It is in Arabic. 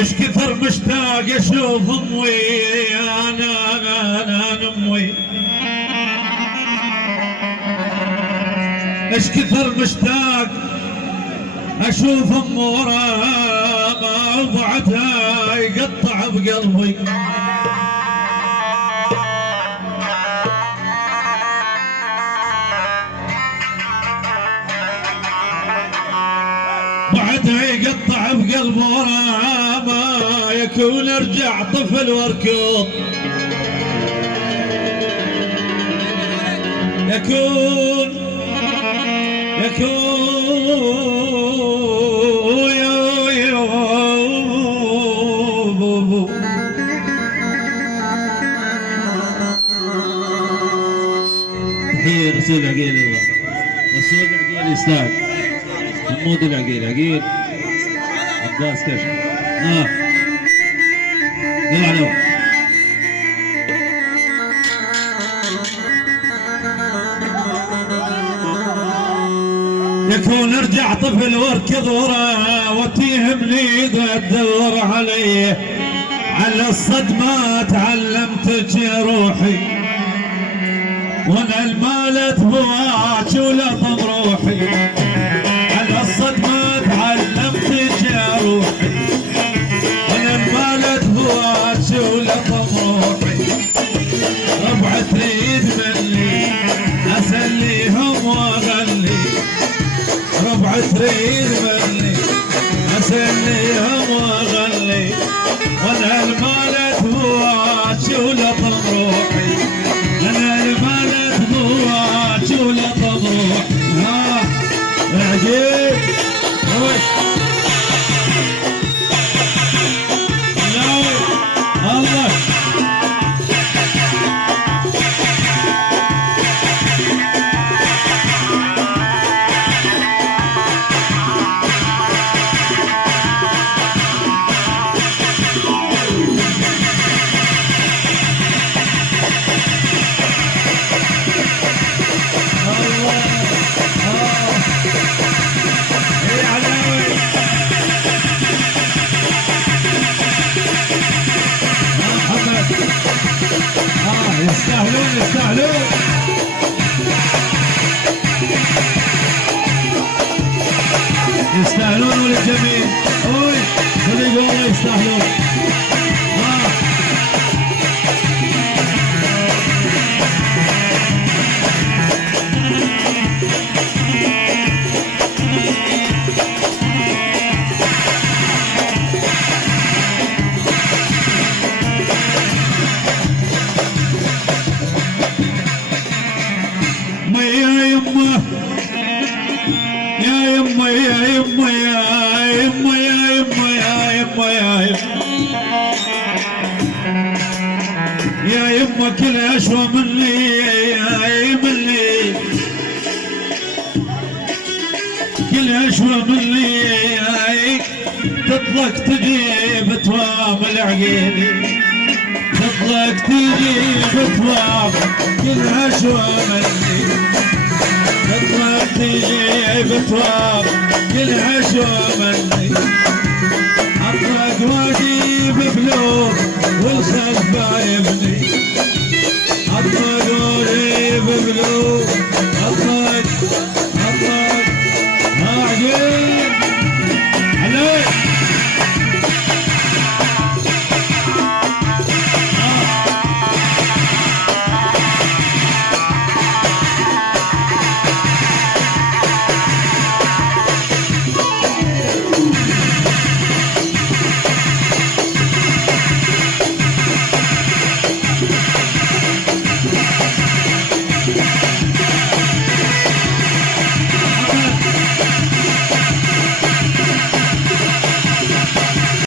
ايش كثر مشتاق اشوف امي، انا امي، ايش كثر مشتاق اشوف ام ورا ما وضعتها يقطع بقلبي. بعدها يقطع بقلبه ورا ما يكون ارجع طفل واركض، يكون تحية رسول عقيل، رسول عقيل يستاهل، محمود العقيل، عقيل عباس كشف. يلا عليهم. يكون ارجع طفل واركض وراه وتيهمني اذا تدور عليه، على الصدمات علمتك يا روحي، وانا المالت بواك ولطم روحي، على الصدمات علمتك يا روحي، وانا المالت بواك ولطم روحي. ربع تريد مني اسليهم واغلي، ربع تريد مني اسليهم واغلي، وانا المالت بواك ولطم روحي، انا المالت بواك ولطم روحي. عجيب الله. يستاهلون يستاهلون يستاهلون وللجميع. صدق والله يستاهلون. يا يما كل اشوى مني، يا مني كل اشوى مني، تطلق تجيب توام العقيل، تطلق تجيب توام كل اشوى مني، تطلق تجيب توام كل اشوى مني.